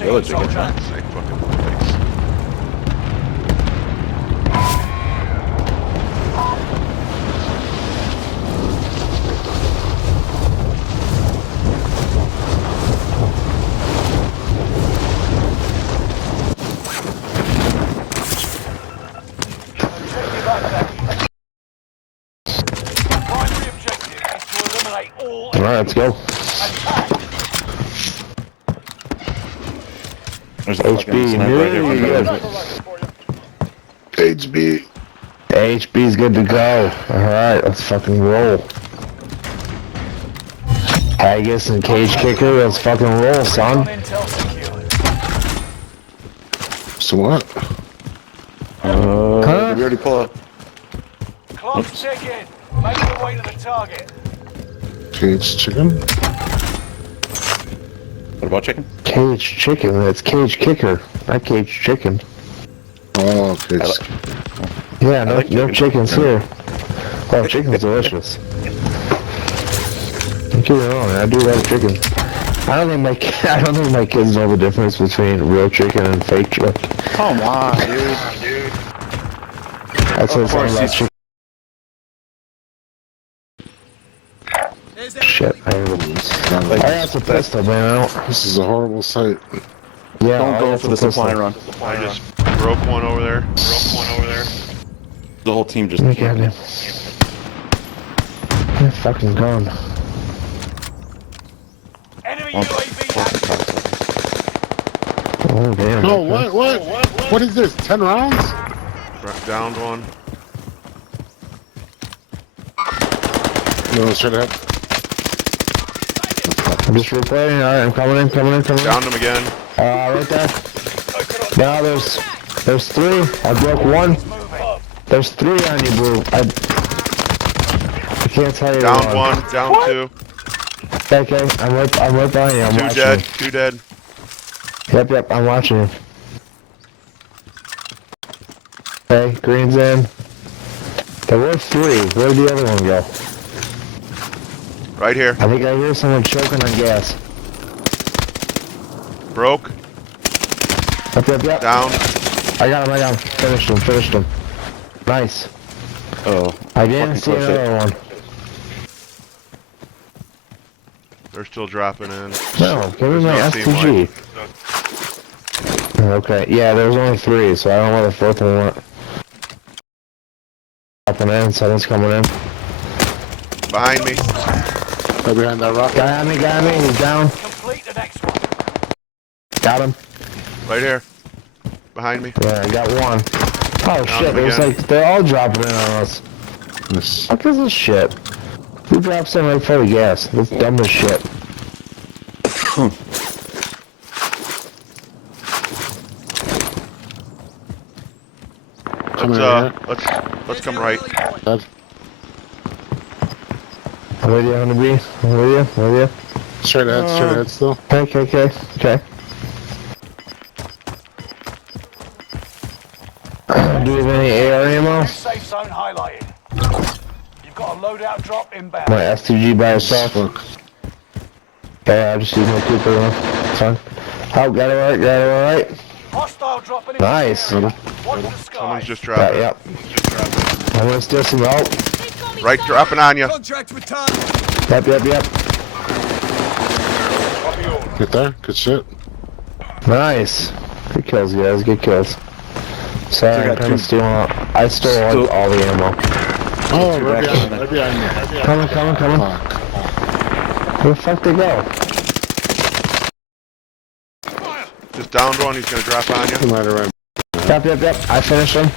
village again, huh? Same fucking place. Alright, let's go. There's a fucking sniper right here. HB. HB's good to go. Alright, let's fucking roll. Haggis and cage kicker, let's fucking roll, son. So what? Huh? Did we already pull up? Cluth, check in. Make your way to the target. Caged chicken? What about chicken? Cage chicken, that's cage kicker, not cage chicken. Oh, okay. Yeah, no, like no chicken. chickens here. Oh, chicken's delicious. Don't get me wrong, I do love chicken. I don't think my kids know the difference between real chicken and fake chicken. Come on, dude. That's what it's all about. Chicken. Shit, I got the pistol, man. This is a horrible sight. Yeah, Don't go for the supply run. I just broke one over there. The whole team just Look at him. They're fucking gone. Enemy UAV active. Oh damn. No, what? What is this? 10 rounds? Downed one. No, straight ahead. I'm just replaying. Alright, I'm coming in. Downed him again. Right there. Now there's three. I broke one. There's three on you, Blue. I can't tell you. Downed one. Down two. Okay, I'm right behind you. I'm Two watching dead. you. Two dead. Yep, I'm watching you. Okay, green's in. There were three. Where'd the other one go? Right here. I think I hear someone choking on gas. Broke. Yep. Down. I got him. Finished him. Nice. Oh. I didn't fucking see close another one. They're still dropping in. No, give me my There's no team STG. Okay, yeah, there was only three, so I don't know where the fourth one went. Dropping in, someone's coming in. Behind me. Right behind that rock. Guy on me, he's down. Complete the next one. Got him. Right here. Behind me. Yeah, I got one. Oh Down shit, him it was again. like, they're all dropping in on us. This. Fuck is this shit? Who drops in right full of gas? That's dumb as shit. Come here. Let's come right. Dead. I'm with you, Honeybee. I'm with you. Straight ahead still. Okay. Do you have any AR ammo? Safe zone highlighted. You've got a loadout drop inbound. My STG by itself. Fuck. Yeah, I just use my Cooper though. It's fine. Oh, got it right. Hostile dropping in. Nice. Watch the sky. Someone's just dropping. Yep. I'm gonna steal some help. Right, dropping on you. Contract with target. Yep. Get there. Good shit. Nice. Good kills, guys. Good kills. Sorry, I'm kind of stealing out. I stole all the ammo. Oh, right behind me. Coming. Fuck. Where the fuck they go? Just downed one. He's gonna drop on you. Come right around. Yep. I finished him.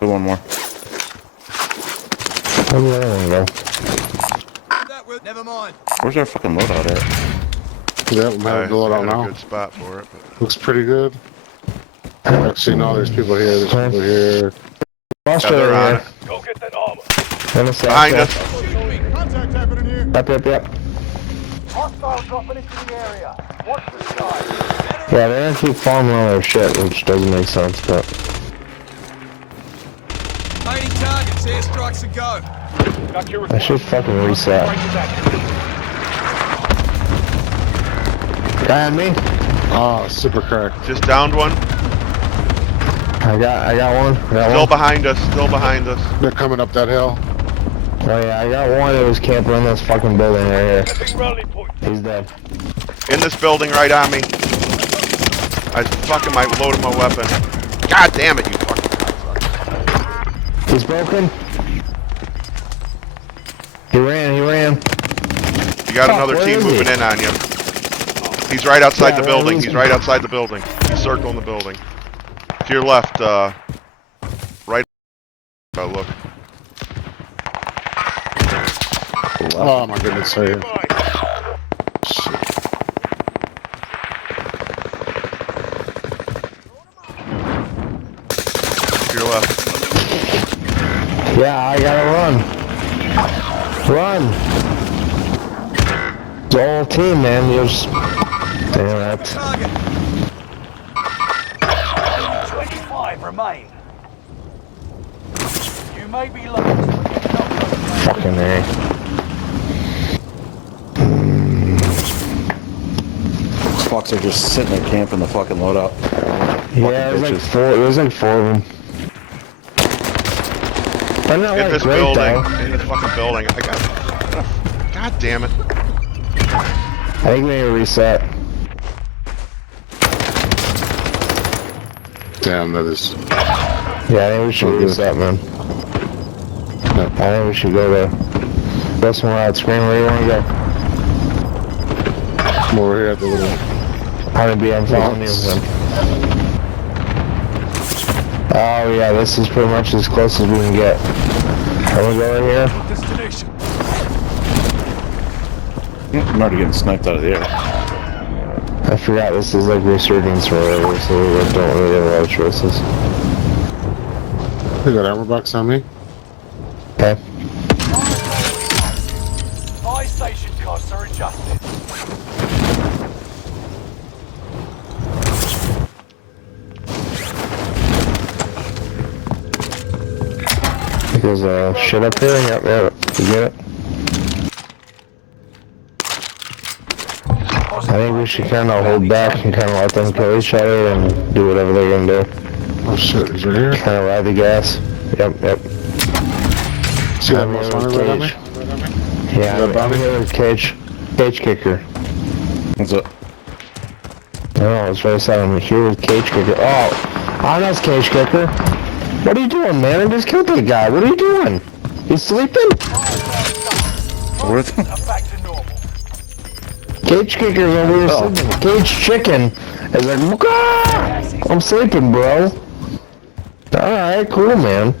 Do one more. Where'd the other one go? Never mind. Where's our fucking loadout at? Yeah, we might have to load I out got a now. good spot for it. But Looks pretty good. Actually, no, there's people here. yeah, they're on it. Go get that armor. Behind us. Contact happening here. Yep. Hostile dropping into the area. Watch the sky. Yeah, they're gonna keep farming all their shit, which doesn't make sense, but... Mighty targets, airstrikes a go. I should fucking reset. Guy on me. Oh, super cracked. Just downed one. I got one. Still behind us. Still behind us. They're coming up that hill. Oh yeah, I got one that was camping in this fucking building right here. Big rally point. He's dead. In this building right on me. I fucking loaded my weapon. God damn it, you fucking cocksucker. He's broken. He ran. You got another where team is he? moving in on you. He's right outside Yeah, the building. he's- He's right outside the building. He's circling the building. To your left, right. Oh, look. Oh my goodness, right here. Shit. To your left. Yeah, I gotta run. The whole team, man. You're just... Damn that. 25 remain. You may be lost, but you're not Fucking A. These fucks are just sitting there camping the fucking loadout. Yeah, it was like bitches. four. It was like four of them. They're not In like this great, building. though. In this fucking building. God damn it. I think we need to reset. Damn, that is. Yeah, I think we should Okay. reset, man. I think we should go there. Go somewhere else. Scream where you want to go. I'm over here at the little. I'm following you, man. Oh yeah, this is pretty much as close as we can get. Can we go in here? destination. I'm already getting sniped out of the air. I forgot this is like resurgence or whatever, so we don't really have a lot of choices. They got armor box on me. Okay. Buy station costs are adjusted. There's shit up here. Yep, you get it. I think we should kind of hold back and kind of let them kill each other and do whatever they're gonna do. Oh shit, he's right here. Kind of ride the gas. Yep. See that I'm most here wanted with right on me? Cage. Yeah, that I'm Bobby? here with Cage. Cage kicker. What's up? No, it's right side. I'm here with Cage kicker. Oh, that's Cage kicker. What are you doing, man? I just killed that guy. What are you doing? You sleeping? Where the Back to normal. Cage kicker's over here sleeping. Cage chicken is like, "Waka!" I'm sleeping, bro. Alright, cool, man.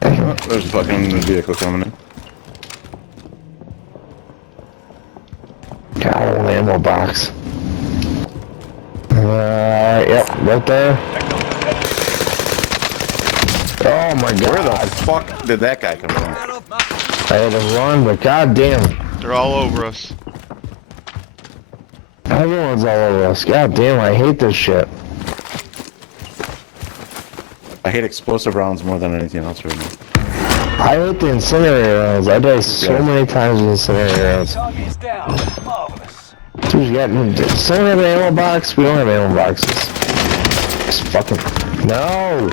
There's a fucking vehicle coming in. Got an ammo box. Yep, right there. Oh my god. Where the fuck did that guy come from? I had to run, but goddamn. They're all over us. Everyone's all over us. Goddamn, I hate this shit. I hate explosive rounds more than anything else right now. I hate the incinerator rounds. I die so many times with incinerator rounds. Target is down. Marvelous. Dude, you got someone have an ammo box? We don't have ammo boxes. Just fucking no.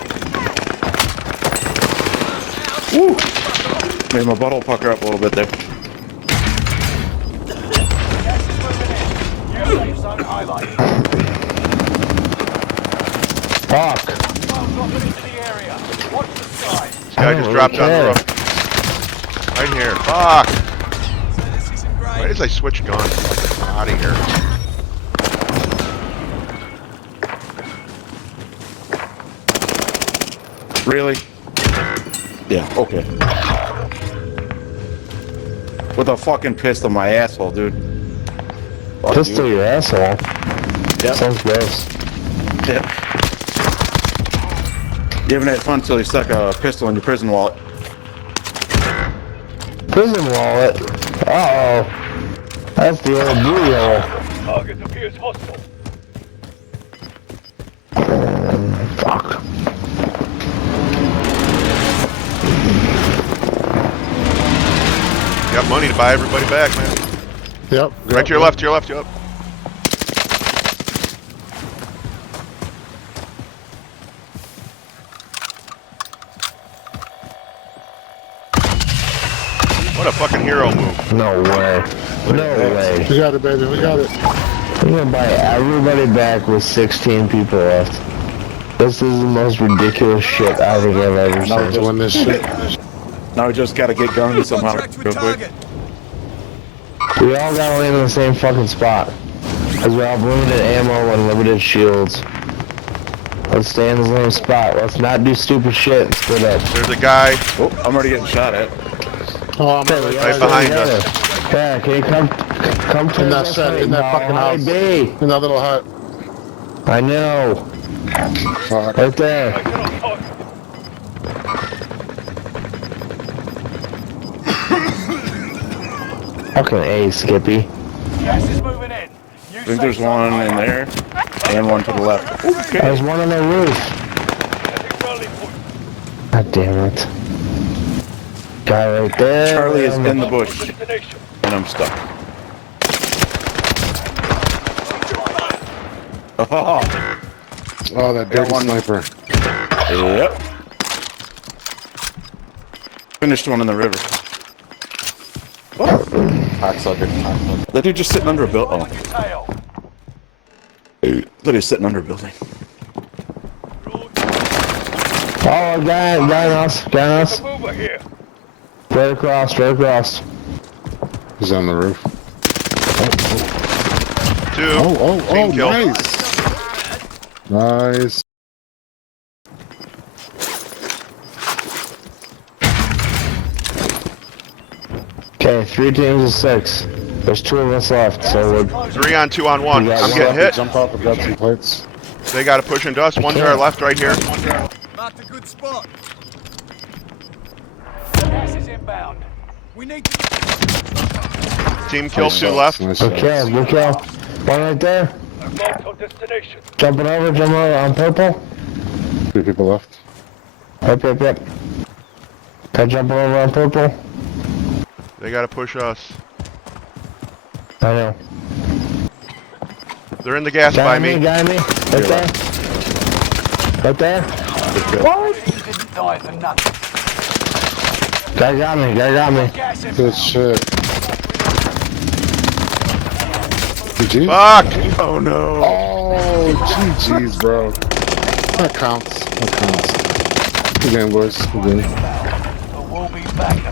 Woo! Made my butthole pucker up a little bit there. Gas is moving in. New safe zone highlighted. Fuck. Bombs dropping into the area. Watch the sky. This guy just don't dropped really on the roof. Right here. Fuck! Why did I switch guns? Out of here. Really? Yeah, okay. With a fucking pistol in my asshole, dude. Fuck Pistol you. your asshole. Yep. Sounds gross. Yep. You haven't had fun until you stuck a pistol in your prison wallet. Prison wallet. Uh-oh. That's the old booty hole. Target appears hostile. Fuck. Yep, money to buy everybody back, man. Yep. Right to your left, to your left, to your left. What a fucking hero move. No way. No way. We got it, baby. We got it. We're gonna buy everybody back with 16 people left. This is the most ridiculous shit I think I've ever Now we're seen. doing this shit. Now we just gotta get going somehow real quick. We all gotta land in the same fucking spot. Because we all have limited ammo and limited shields. Let's stay in the same spot. Let's not do stupid shit and split up. There's a guy Oh, I'm already getting shot at. Oh, I'm right behind us. Yeah, can you come to in that this shed, way? in that No, fucking house. be. In that little hut. I know. Fuck. Right there. Fucking A, Skippy. Gas is moving in. I think there's one in there and one to the left. Okay. There's one on the roof. God damn it. Guy right there. Charlie is in the bush and I'm stuck. Oh, Oh, that dirty one. sniper. yep. Finished one in the river. Cocksucker. That dude just sitting under a building. Tail. Oh, that he's sitting under a building. Oh, guy on us. Over here. Straight across. He's on the roof. two. Oh, Team kill. nice. Nice. Okay, 3 teams of 6. There's 2 of us left, so we're... 3 on 2 on 1. You got I'm one. getting hit. Jump off and grab some plates. They got to push into us. One to our left right here. Marked a good spot. Gas is inbound. We need to... Team kill 2 left. Nice Okay, shots. good kill. One right there. Marked on destination. Jumping over on purple. 3 people left. Yep. Guy jumping over on purple. They got to push us. I know. They're in the gas by me. Guy me. Right there. Right there. You didn't die for nothing. Guy got me. Gas in. Good shit. GG? Fuck! Oh no. Oh, GG's, bro. That counts. Good game, boys. Good game. But we'll be back to